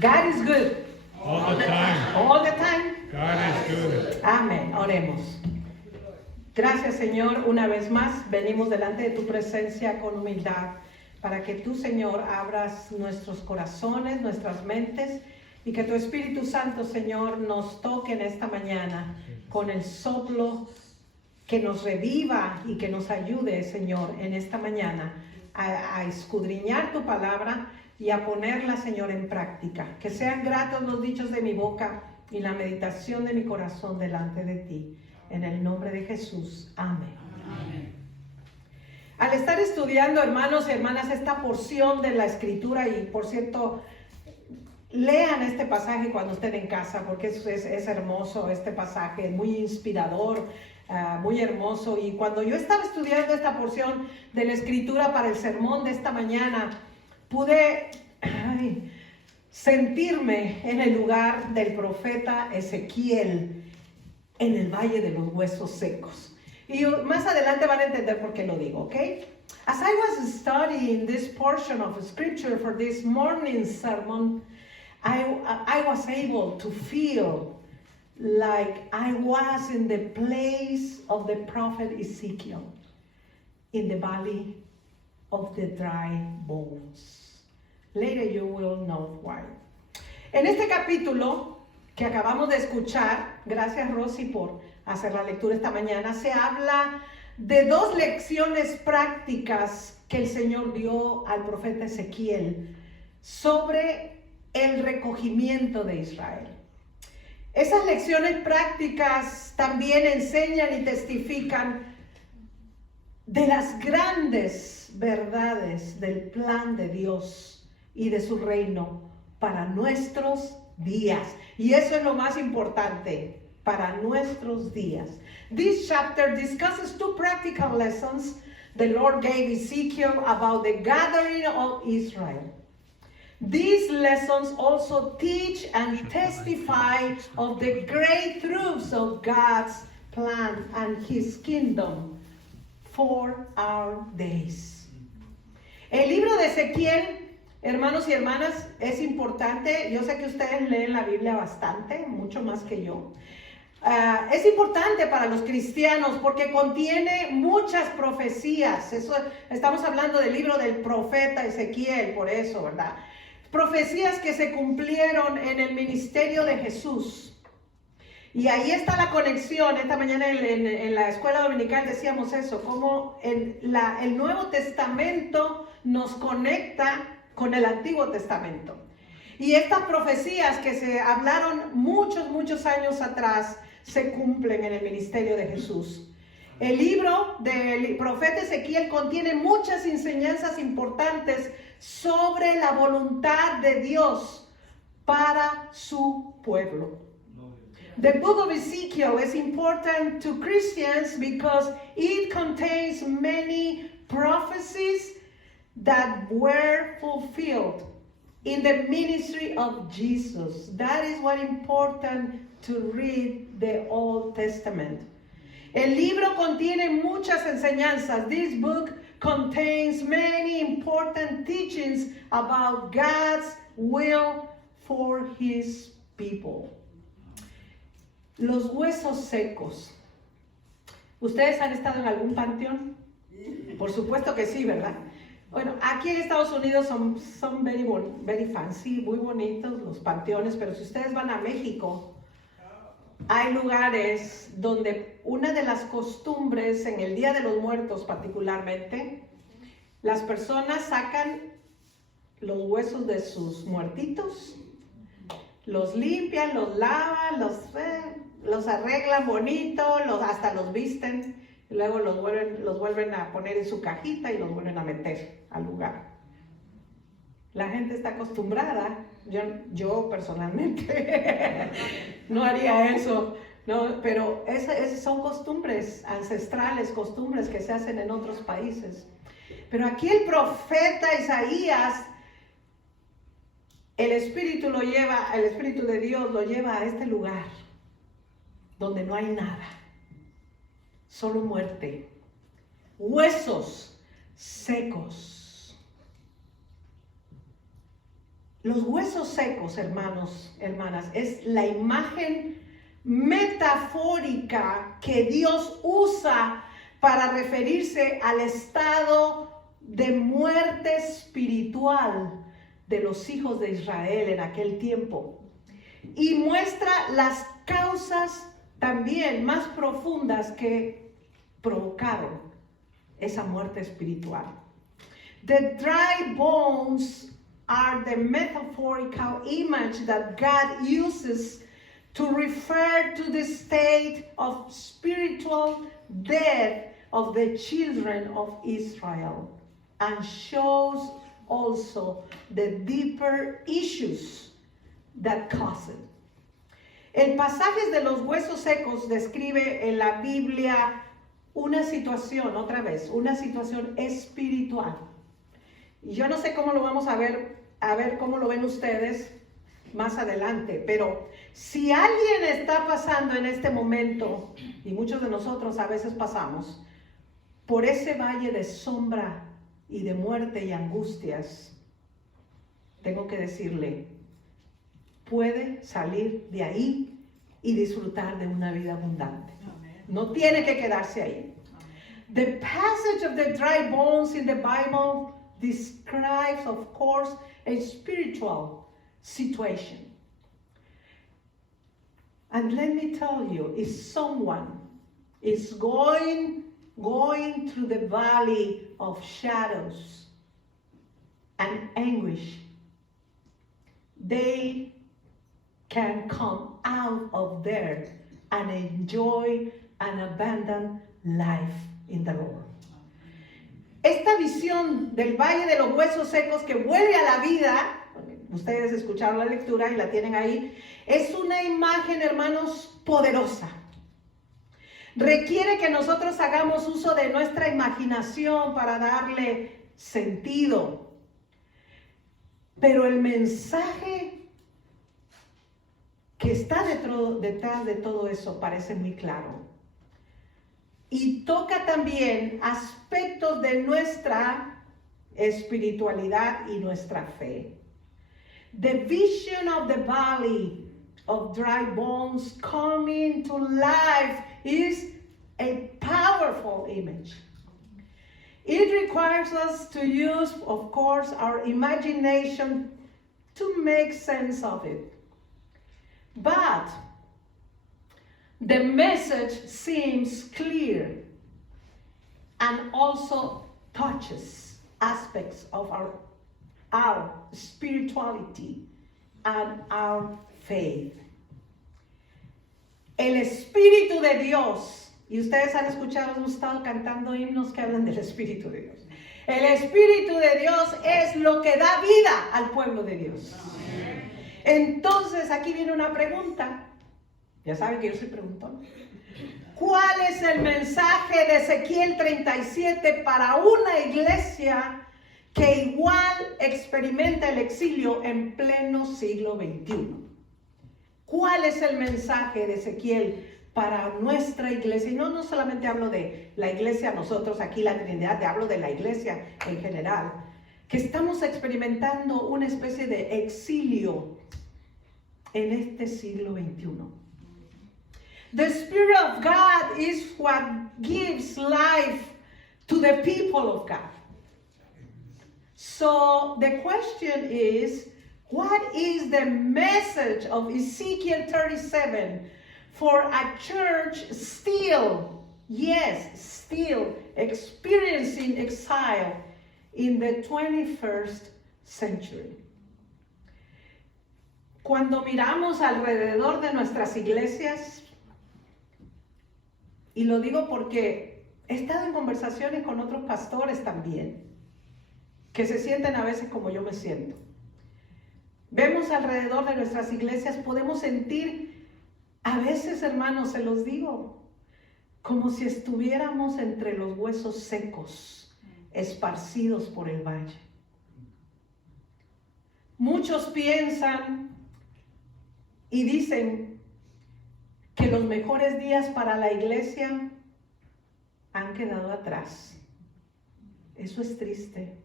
God is good. All the time. All the time. God is good. Amén. Oremos. Gracias, Señor. Una vez más venimos delante de tu presencia con humildad para que tú, Señor, abras nuestros corazones, nuestras mentes y que tu Espíritu Santo, Señor, nos toque en esta mañana con el soplo que nos reviva y que nos ayude, Señor, en esta mañana a escudriñar tu palabra y a ponerla, Señor, en práctica. Que sean gratos los dichos de mi boca y la meditación de mi corazón delante de ti. En el nombre de Jesús. Amén. Amén. Al estar estudiando, hermanos y hermanas, esta porción de la Escritura, y por cierto, lean este pasaje cuando estén en casa, porque es hermoso este pasaje, muy inspirador, muy hermoso. Y cuando yo estaba estudiando esta porción de la Escritura para el sermón de esta mañana, pude sentirme en el lugar del profeta Ezequiel en el valle de los huesos secos. Y más adelante van a entender por qué lo digo, ¿ok? As I was studying this portion of scripture for this morning's sermon, I was able to feel like I was in the place of the prophet Ezekiel in the valley of the dry bones. Later you will know why. En este capítulo que acabamos de escuchar, gracias Rosy por hacer la lectura esta mañana, se habla de dos lecciones prácticas que el Señor dio al profeta Ezequiel sobre el recogimiento de Israel. Esas lecciones prácticas también enseñan y testifican de las grandes verdades del plan de Dios y de su reino para nuestros días. Y eso es lo más importante, para nuestros días. This chapter discusses two practical lessons the Lord gave Ezekiel about the gathering of Israel. These lessons also teach and testify of the great truths of God's plan and His kingdom for our days. El libro de Ezequiel, hermanos y hermanas, es importante. Yo sé que ustedes leen la Biblia bastante, mucho más que yo. Es importante para los cristianos porque contiene muchas profecías. Eso, estamos hablando del libro del profeta Ezequiel, por eso, ¿verdad? Profecías que se cumplieron en el ministerio de Jesús. Y ahí está la conexión. Esta mañana en la escuela dominical decíamos eso, cómo el Nuevo Testamento nos conecta con el Antiguo Testamento. Y estas profecías que se hablaron muchos años atrás se cumplen en el ministerio de Jesús. El libro del profeta Ezequiel contiene muchas enseñanzas importantes sobre la voluntad de Dios para su pueblo. The book of Ezekiel is important to Christians because it contains many prophecies that were fulfilled in the ministry of Jesus. That is what important to read the Old Testament. El libro contiene muchas enseñanzas. This book contains many important teachings about God's will for His people. Los huesos secos. ¿Ustedes han estado en algún panteón? Por supuesto que sí, ¿verdad? Bueno, aquí en Estados Unidos son very fancy, muy bonitos los panteones, pero si ustedes van a México, hay lugares donde una de las costumbres, en el Día de los Muertos particularmente, las personas sacan los huesos de sus muertitos, los limpian, los lavan, los arreglan bonito, hasta los visten, y luego los vuelven a poner en su cajita y los vuelven a meter al lugar. La gente está acostumbrada, yo personalmente no haría eso, ¿no? Pero esas son costumbres ancestrales, costumbres que se hacen en otros países. Pero aquí el profeta Isaías, el Espíritu de Dios lo lleva a este lugar donde no hay nada, solo muerte, huesos secos. Los huesos secos, hermanos, hermanas, es la imagen metafórica que Dios usa para referirse al estado de muerte espiritual de los hijos de Israel en aquel tiempo. Y muestra las causas también más profundas que provocaron esa muerte espiritual. The dry bones are the metaphorical image that God uses to refer to the state of spiritual death of the children of Israel, and shows also the deeper issues that cause it. El pasaje de los huesos secos describe en la Biblia una situación, otra vez, una situación espiritual. Y yo no sé cómo lo vamos a ver cómo lo ven ustedes más adelante, pero si alguien está pasando en este momento, y muchos de nosotros a veces pasamos, por ese valle de sombra y de muerte y angustias, tengo que decirle, puede salir de ahí y disfrutar de una vida abundante. No tiene que quedarse ahí. The passage of the dry bones in the Bible describes, of course, a spiritual situation. And let me tell you, if someone is going through the valley of shadows and anguish, they can come out of there and enjoy an abundant life in the Lord. Esta visión del valle de los huesos secos que vuelve a la vida, ustedes escucharon la lectura y la tienen ahí, es una imagen, hermanos, poderosa. Requiere que nosotros hagamos uso de nuestra imaginación para darle sentido. Pero el mensaje que está detrás de todo eso parece muy claro. Y toca también aspectos de nuestra espiritualidad y nuestra fe. The vision of the valley of dry bones coming to life is a powerful image. It requires us to use, of course, our imagination to make sense of it. But the message seems clear and also touches aspects of our spirituality and our faith. El Espíritu de Dios, y ustedes han escuchado, hemos estado cantando himnos que hablan del Espíritu de Dios. El Espíritu de Dios es lo que da vida al pueblo de Dios. Amén. Entonces aquí viene una pregunta. Ya saben que yo soy preguntón. ¿Cuál es el mensaje de Ezequiel 37 para una iglesia que igual experimenta el exilio en pleno siglo XXI? ¿Cuál es el mensaje de Ezequiel para nuestra iglesia? Y no solamente hablo de la iglesia, nosotros aquí la Trinidad, hablo de la iglesia en general, que estamos experimentando una especie de exilio en este siglo XXI. The Spirit of God is what gives life to the people of God. So the question is, what is the message of Ezekiel 37 for a church still experiencing exile in the 21st century? Cuando miramos alrededor de nuestras iglesias, y lo digo porque he estado en conversaciones con otros pastores también, que se sienten a veces como yo me siento. Vemos alrededor de nuestras iglesias, podemos sentir, a veces, hermanos, se los digo, como si estuviéramos entre los huesos secos, esparcidos por el valle. Muchos piensan y dicen que los mejores días para la iglesia han quedado atrás. Eso es triste.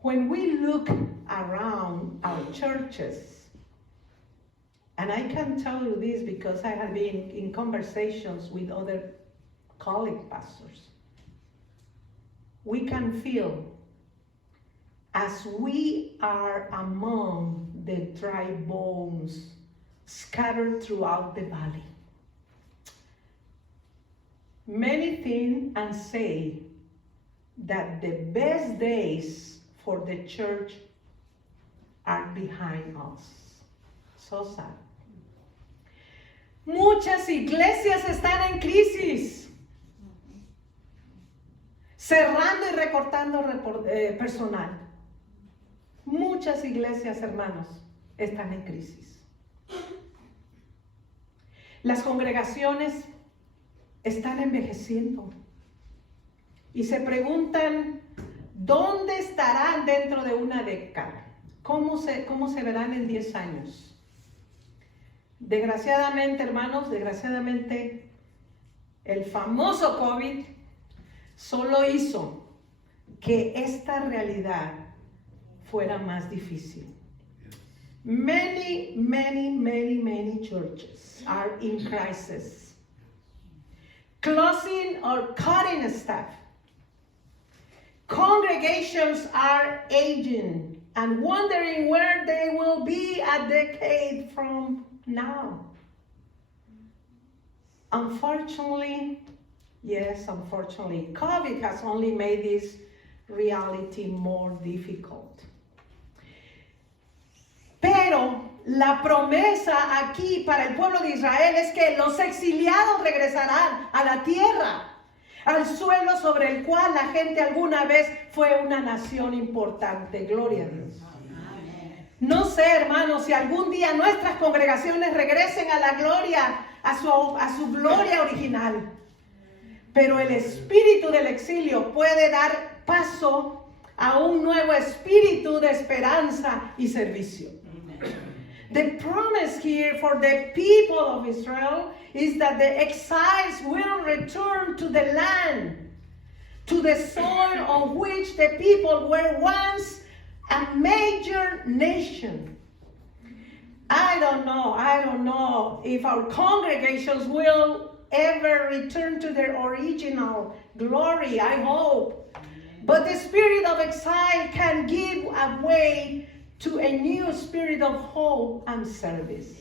when we look around our churches, and I can tell you this because I have been in conversations with other colleague pastors, we can feel as we are among the dry bones scattered throughout the valley. Many think and say that the best days for the church are behind us. So sad. Muchas iglesias están en crisis, cerrando y recortando personal. Muchas iglesias, hermanos, están en crisis. Las congregaciones están envejeciendo y se preguntan dónde estarán dentro de una década, cómo se verán en 10 años. Desgraciadamente, hermanos, el famoso COVID solo hizo que esta realidad fuera más difícil. Many churches are in crisis, closing or cutting staff. Congregations are aging and wondering where they will be a decade from now. Unfortunately, COVID has only made this reality more difficult. Pero la promesa aquí para el pueblo de Israel es que los exiliados regresarán a la tierra, al suelo sobre el cual la gente alguna vez fue una nación importante. Gloria a Dios. No sé, hermanos, si algún día nuestras congregaciones regresen a la gloria, a su gloria original. Pero el espíritu del exilio puede dar paso a un nuevo espíritu de esperanza y servicio. The promise here for the people of Israel is that the exiles will return to the land, to the soil on which the people were once a major nation. I don't know if our congregations will ever return to their original glory. I hope. But the spirit of exile can give way to a new spirit of hope and service.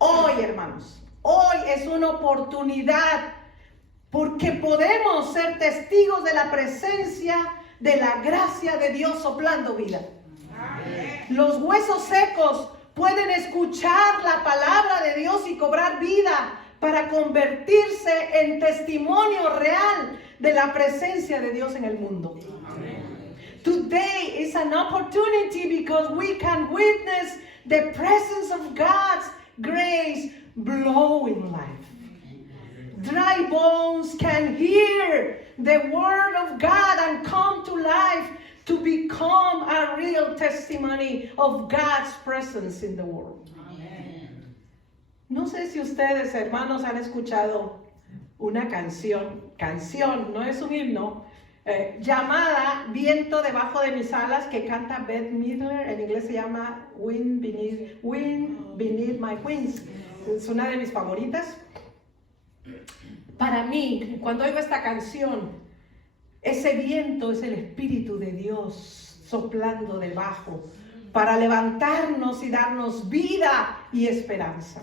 Hoy, hermanos, hoy es una oportunidad porque podemos ser testigos de la presencia de la gracia de Dios soplando vida. Los huesos secos pueden escuchar la palabra de Dios y cobrar vida para convertirse en testimonio real de la presencia de Dios en el mundo. Today is an opportunity because we can witness the presence of God's grace blowing life. Dry bones can hear the word of God and come to life to become a real testimony of God's presence in the world. Amen. No sé si ustedes, hermanos, han escuchado una canción, no es un himno, llamada Viento debajo de mis alas, que canta Beth Midler. En inglés se llama Wind Beneath My Wings. Es una de mis favoritas. Para mí, cuando oigo esta canción, ese viento es el Espíritu de Dios soplando debajo para levantarnos y darnos vida y esperanza.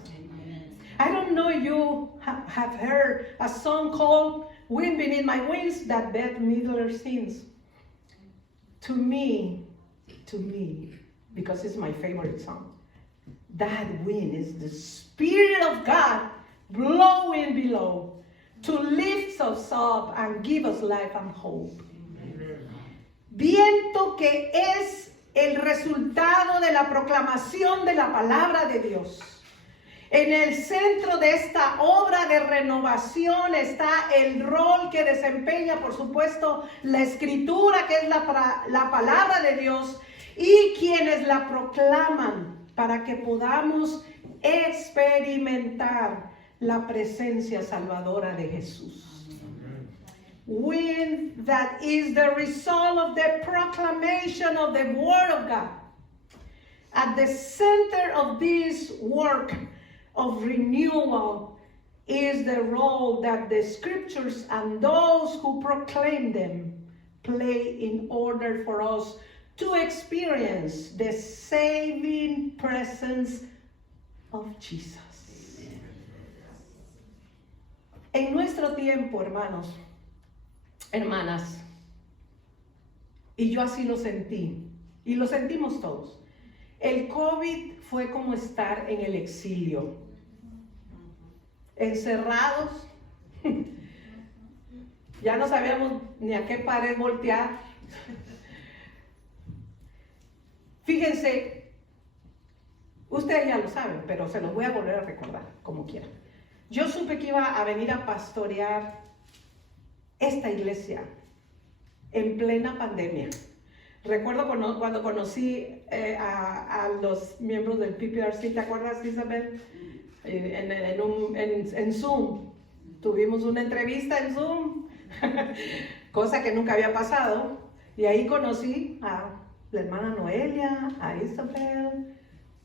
I don't know if you have heard a song called Wind Beneath My Wings that Beth Midler sings. To me, because it's my favorite song, that wind is the Spirit of God blowing below to lift us up and give us life and hope. Viento que es el resultado de la proclamación de la palabra de Dios. En el centro de esta obra de renovación está el rol que desempeña, por supuesto, la Escritura, que es la palabra de Dios, y quienes la proclaman para que podamos experimentar la presencia salvadora de Jesús. wind that is the result of the proclamation of the Word of God. At the center of this work of renewal is the role that the scriptures and those who proclaim them play in order for us to experience the saving presence of Jesus. En nuestro tiempo, hermanos, hermanas, y yo así lo sentí, y lo sentimos todos, el COVID fue como estar en el exilio, encerrados, ya no sabíamos ni a qué pared voltear. Fíjense, ustedes ya lo saben, pero se los voy a volver a recordar como quieran. Yo supe que iba a venir a pastorear esta iglesia en plena pandemia. Recuerdo cuando conocí a los miembros del PPRC, ¿te acuerdas, Isabel? En Zoom. Tuvimos una entrevista en Zoom, cosa que nunca había pasado. Y ahí conocí a la hermana Noelia, a Isabel,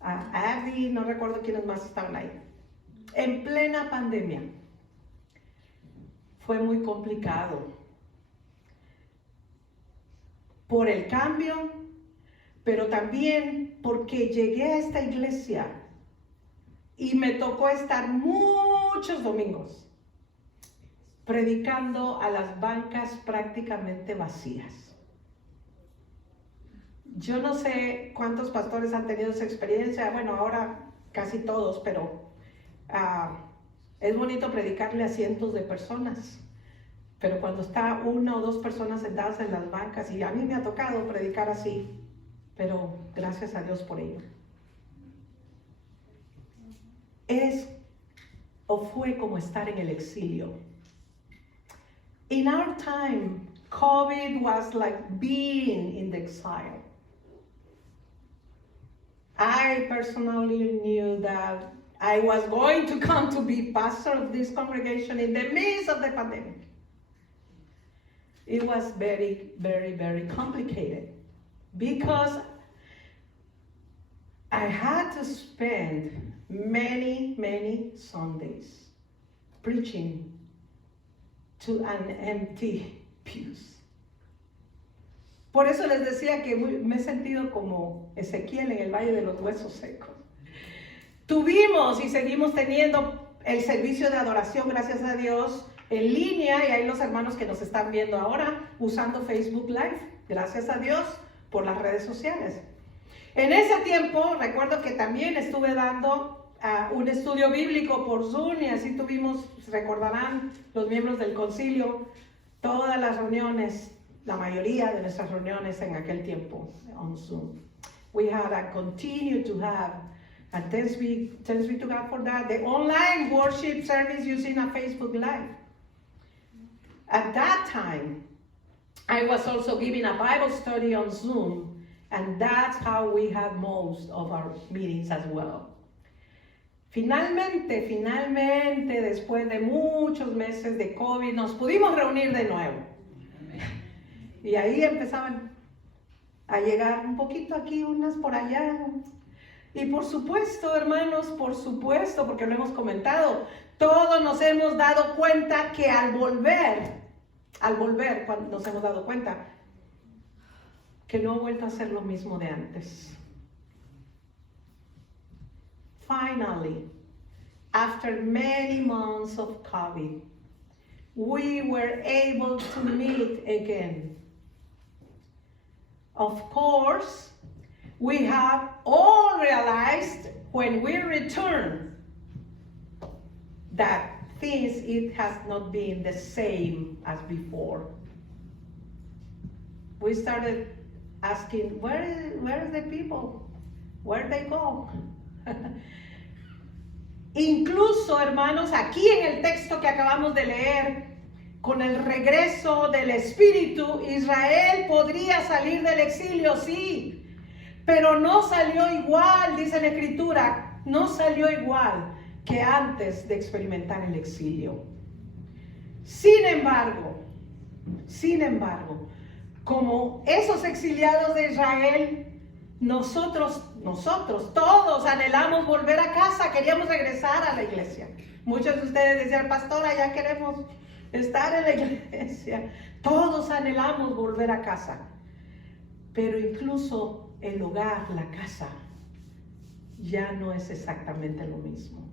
a Abby, no recuerdo quiénes más estaban ahí. En plena pandemia. Fue muy complicado. Por el cambio, pero también porque llegué a esta iglesia y me tocó estar muchos domingos predicando a las bancas prácticamente vacías. Yo no sé cuántos pastores han tenido esa experiencia, bueno, ahora casi todos, pero es bonito predicarle a cientos de personas, pero cuando está una o dos personas sentadas en las bancas, y a mí me ha tocado predicar así, pero gracias a Dios por ello. Es o fue como estar en el exilio. In our time, COVID was like being in the exile. I personally knew that I was going to come to be pastor of this congregation in the midst of the pandemic. It was very, very, very complicated because I had to spend many, many Sundays preaching to an empty pews. Por eso les decía que me he sentido como Ezequiel en el Valle de los Huesos Secos. Tuvimos y seguimos teniendo el servicio de adoración, gracias a Dios, en línea, y hay los hermanos que nos están viendo ahora usando Facebook Live, gracias a Dios por las redes sociales. En ese tiempo recuerdo que también estuve dando un estudio bíblico por Zoom, y así tuvimos, recordarán los miembros del concilio, todas las reuniones, la mayoría de nuestras reuniones en aquel tiempo on Zoom. We had continue to have, and thanks be to God for that, the online worship service using a Facebook Live. At that time, I was also giving a Bible study on Zoom, and that's how we had most of our meetings as well. Finalmente, después de muchos meses de COVID, nos pudimos reunir de nuevo. Y ahí empezaban a llegar un poquito aquí, unas por allá. Y por supuesto, hermanos, por supuesto, porque lo hemos comentado, todos nos hemos dado cuenta que al volver, cuando nos hemos dado cuenta que no ha vuelto a ser lo mismo de antes. Finally, after many months of COVID, we were able to meet again. Of course, we have all realized when we return that it has not been the same as before. We started asking, where are the people? Where they go? Incluso, hermanos, aquí en el texto que acabamos de leer, con el regreso del Espíritu, Israel podría salir del exilio, sí, pero no salió igual, dice la Escritura, no salió igual que antes de experimentar el exilio. Sin embargo, Sin embargo, como esos exiliados de Israel, nosotros todos anhelamos volver a casa, queríamos regresar a la iglesia. Muchos de ustedes decían, pastora, ya queremos estar en la iglesia. Todos anhelamos volver a casa. Pero incluso el hogar, la casa, ya no es exactamente lo mismo.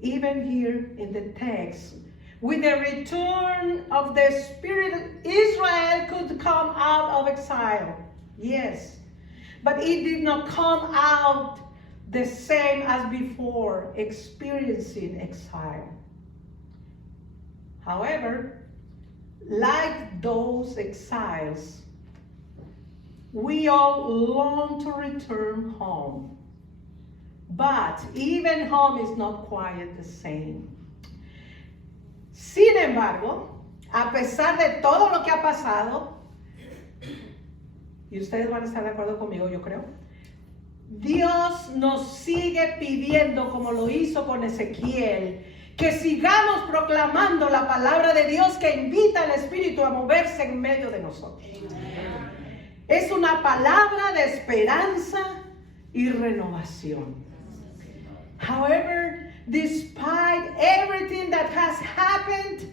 Even here in the text, with the return of the Spirit, Israel could come out of exile. Yes. But it did not come out the same as before, experiencing exile. However, like those exiles, we all long to return home. But even home is not quite the same. Sin embargo, a pesar de todo lo que ha pasado, y ustedes van a estar de acuerdo conmigo, yo creo, Dios nos sigue pidiendo, como lo hizo con Ezequiel, que sigamos proclamando la palabra de Dios que invita al Espíritu a moverse en medio de nosotros. Es una palabra de esperanza y renovación. However, despite everything that has happened,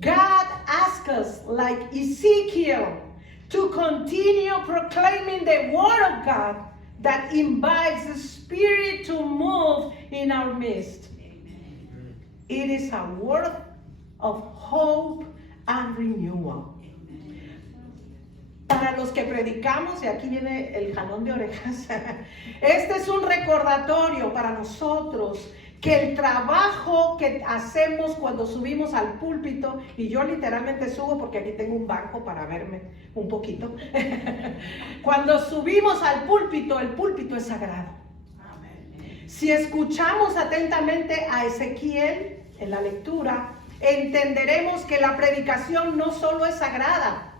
God asks us, like Ezekiel, to continue proclaiming the word of God that invites the Spirit to move in our midst. Amen. It is a word of hope and renewal. Para los que predicamos, y aquí viene el jalón de orejas, este es un recordatorio para nosotros que el trabajo que hacemos cuando subimos al púlpito, y yo literalmente subo porque aquí tengo un banco para verme un poquito, cuando subimos al púlpito, el púlpito es sagrado. Si escuchamos atentamente a Ezequiel en la lectura, entenderemos que la predicación no solo es sagrada,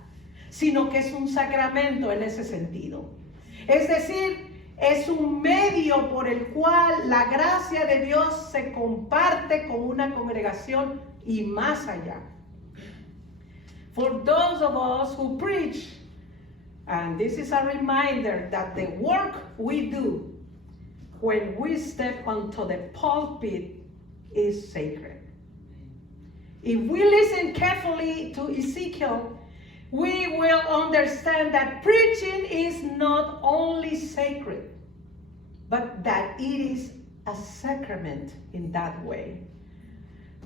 sino que es un sacramento en ese sentido. Es decir, es un medio por el cual la gracia de Dios se comparte con una congregación y más allá. For those of us who preach, and this is a reminder that the work we do when we step onto the pulpit is sacred. If we listen carefully to Ezekiel, we will understand that preaching is not only sacred, but that it is a sacrament in that way.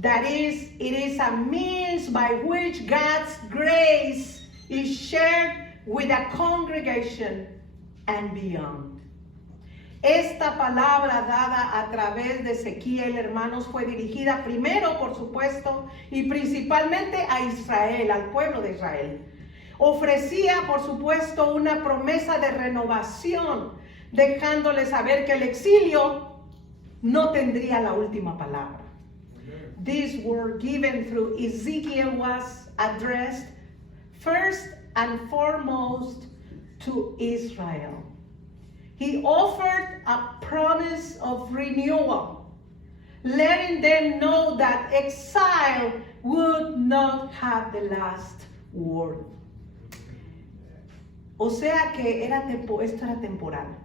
That is, it is a means by which God's grace is shared with a congregation and beyond. Esta palabra dada a través de Ezequiel, hermanos, fue dirigida primero, por supuesto, y principalmente a Israel, al pueblo de Israel. Ofrecía, por supuesto, una promesa de renovación, dejándole saber que el exilio no tendría la última palabra. This word given through Ezekiel was addressed first and foremost to Israel. He offered a promise of renewal, letting them know that exile would not have the last word. O sea que esto era temporal,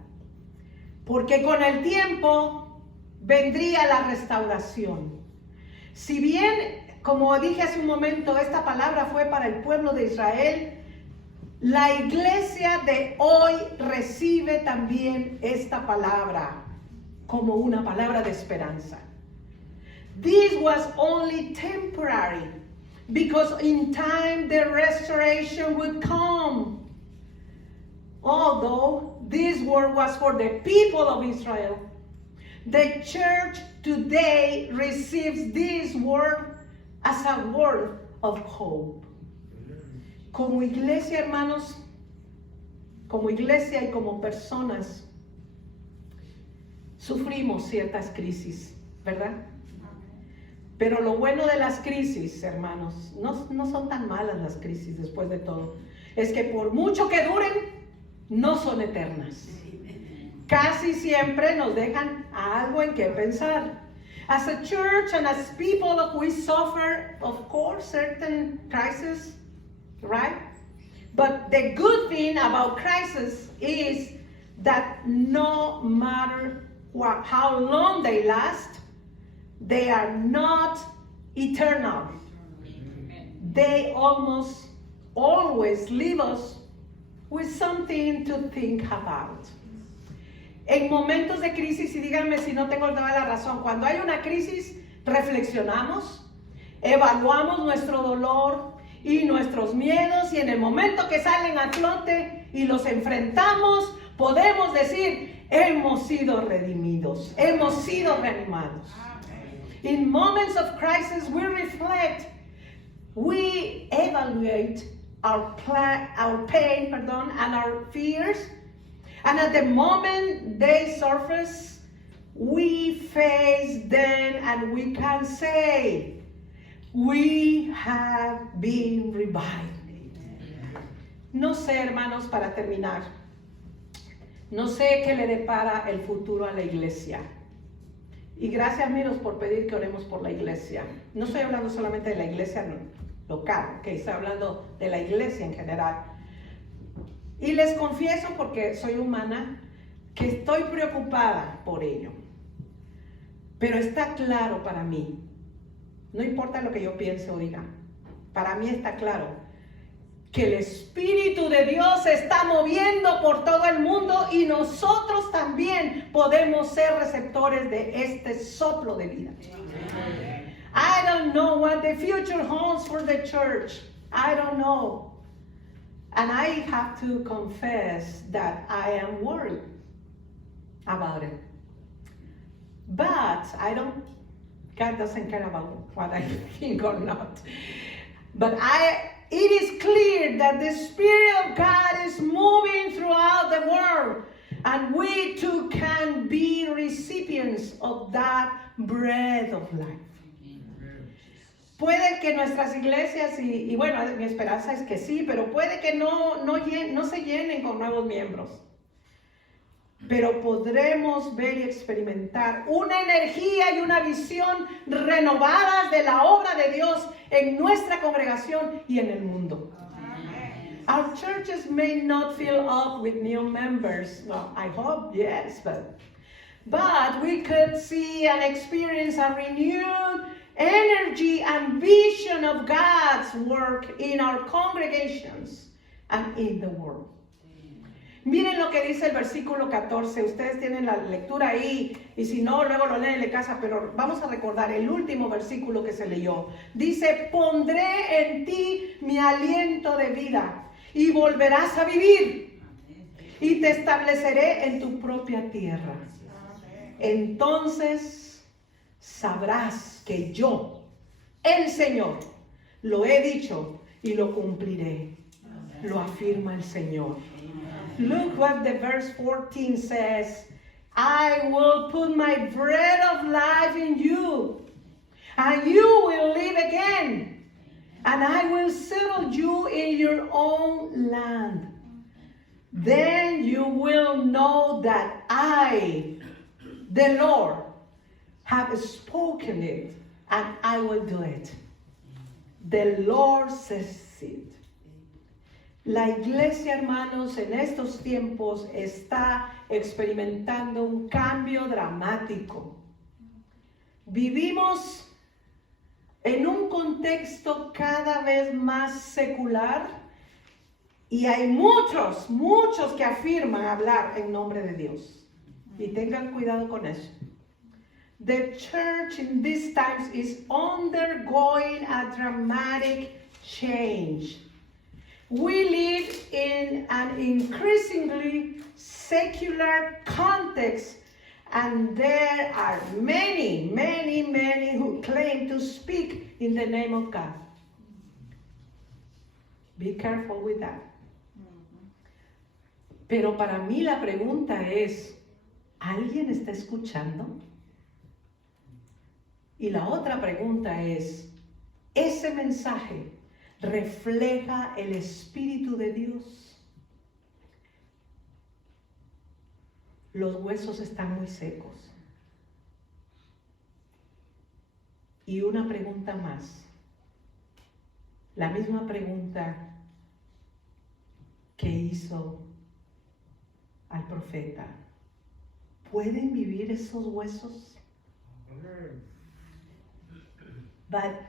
porque con el tiempo vendría la restauración. Si bien, como dije hace un momento, esta palabra fue para el pueblo de Israel, la iglesia de hoy recibe también esta palabra como una palabra de esperanza. This was only temporary, because in time the restoration would come. Although this word was for the people of Israel, the church today receives this word as a word of hope. Como iglesia, hermanos, como iglesia y como personas, sufrimos ciertas crisis, ¿verdad? Pero lo bueno de las crisis, hermanos, no son tan malas las crisis después de todo. Es que por mucho que duren, no son eternas. Casi siempre nos dejan algo en qué pensar. As a church and as people, we suffer, of course, certain crises, right? But the good thing about crisis is that no matter how long they last, they are not eternal. They almost always leave us with something to think about. En momentos de crisis, y díganme si no tengo toda la razón, cuando hay una crisis, reflexionamos, evaluamos nuestro dolor y nuestros miedos, y en el momento que salen a flote y los enfrentamos, podemos decir, hemos sido redimidos, hemos sido reanimados. In moments of crisis, we reflect, we evaluate our pain, and our fears. And at the moment they surface, we face them and we can say, we have been revived. No sé, hermanos, para terminar, no sé qué le depara el futuro a la iglesia. Y gracias, amigos, por pedir que oremos por la iglesia. No estoy hablando solamente de la iglesia local, que estoy hablando de la iglesia en general. Y les confieso, porque soy humana, que estoy preocupada por ello. Pero está claro para mí, no importa lo que yo piense o diga, para mí está claro que el Espíritu de Dios se está moviendo por todo el mundo y nosotros también podemos ser receptores de este soplo de vida. I don't know what the future holds for the church. I don't know. And I have to confess that I am worried about it. But God doesn't care about what I think or not. But it is clear that the Spirit of God is moving throughout the world. And we too can be recipients of that breath of life. Puede que nuestras iglesias, y bueno, mi esperanza es que sí, pero puede que no se llenen con nuevos miembros. Pero podremos ver y experimentar una energía y una visión renovadas de la obra de Dios en nuestra congregación y en el mundo. Our churches may not fill up with new members. Well, I hope, yes, but we could see and experience a renewed energy and vision of God's work in our congregations and in the world. Miren lo que dice el versículo 14. Ustedes tienen la lectura ahí, y si no, luego lo leen en casa, pero vamos a recordar el último versículo que se leyó. Dice, pondré en ti mi aliento de vida y volverás a vivir y te estableceré en tu propia tierra. Entonces sabrás que yo, el Señor, lo he dicho y lo cumpliré. Lo afirma el Señor. Look what the verse 14 says. I will put my breath of life in you, and you will live again, and I will settle you in your own land. Then you will know that I, the Lord, have spoken it, and I will do it. The Lord says it. La iglesia, hermanos, en estos tiempos está experimentando un cambio dramático. Vivimos en un contexto cada vez más secular y hay muchos que afirman hablar en nombre de Dios. Y tengan cuidado con eso. The church in these times is undergoing a dramatic change. We live in an increasingly secular context, and there are many who claim to speak in the name of God. Be careful with that. Pero para mí la pregunta es, ¿alguien está escuchando? Y la otra pregunta es, ¿ese mensaje refleja el Espíritu de Dios? Los huesos están muy secos. Y una pregunta más. La misma pregunta que hizo al profeta. ¿Pueden vivir esos huesos? But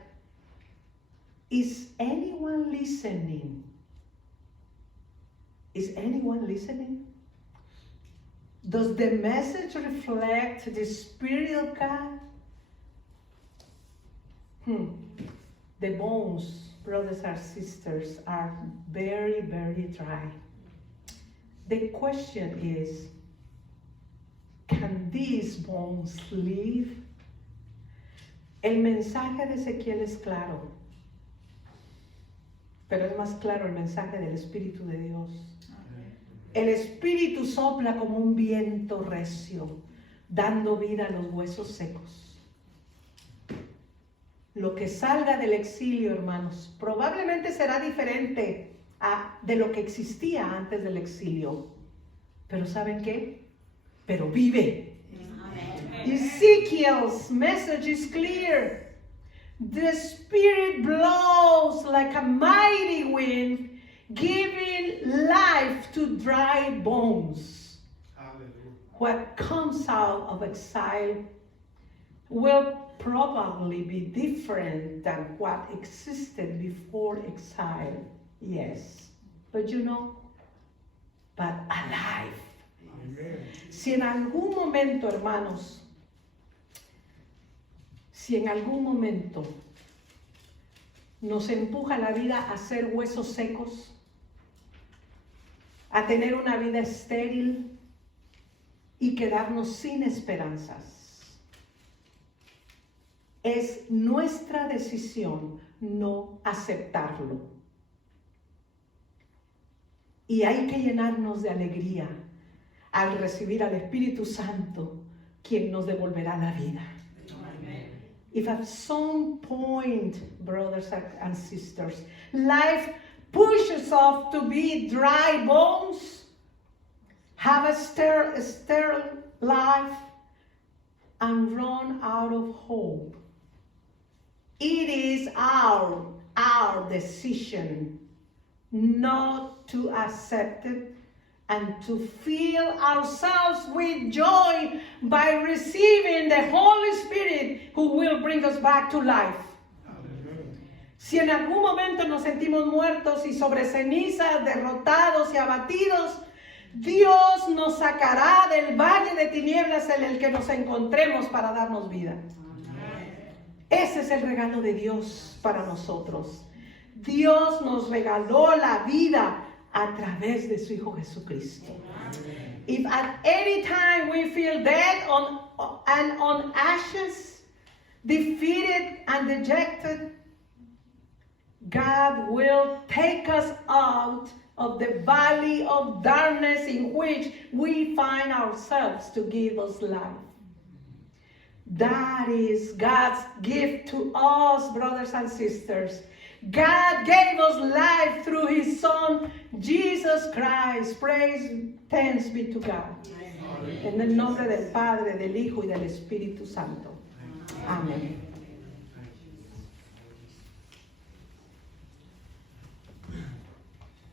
is anyone listening? Is anyone listening? Does the message reflect the Spirit of God? The bones, brothers and sisters, are very, very dry. The question is, can these bones live? El mensaje de Ezequiel es claro, pero es más claro el mensaje del Espíritu de Dios. El Espíritu sopla como un viento recio, dando vida a los huesos secos. Lo que salga del exilio, hermanos, probablemente será diferente de lo que existía antes del exilio. Pero ¿saben qué? Pero vive. Ezekiel's message is clear. The Spirit blows like a mighty wind, giving life to dry bones. What comes out of exile will probably be different than what existed before exile. Yes, but but alive. Amen. Si en algún momento, hermanos, nos empuja la vida a ser huesos secos, a tener una vida estéril y quedarnos sin esperanzas, es nuestra decisión no aceptarlo. Y hay que llenarnos de alegría al recibir al Espíritu Santo, quien nos devolverá la vida. If at some point, brothers and sisters, life pushes us to be dry bones, have a sterile life, and run out of hope, it is our decision not to accept it and to fill ourselves with joy by receiving the Holy Spirit who will bring us back to life. Si en algún momento nos sentimos muertos y sobre cenizas, derrotados y abatidos, Dios nos sacará del valle de tinieblas en el que nos encontremos para darnos vida. Ese es el regalo de Dios para nosotros. Dios nos regaló la vida a través de su Hijo Jesucristo. If at any time we feel dead and on ashes, defeated and dejected, God will take us out of the valley of darkness in which we find ourselves to give us life. That is God's gift to us, brothers and sisters. God gave us life through His Son, Jesus Christ. Praise, thanks be to God. En el nombre del Padre, del Hijo y del Espíritu Santo. Amén.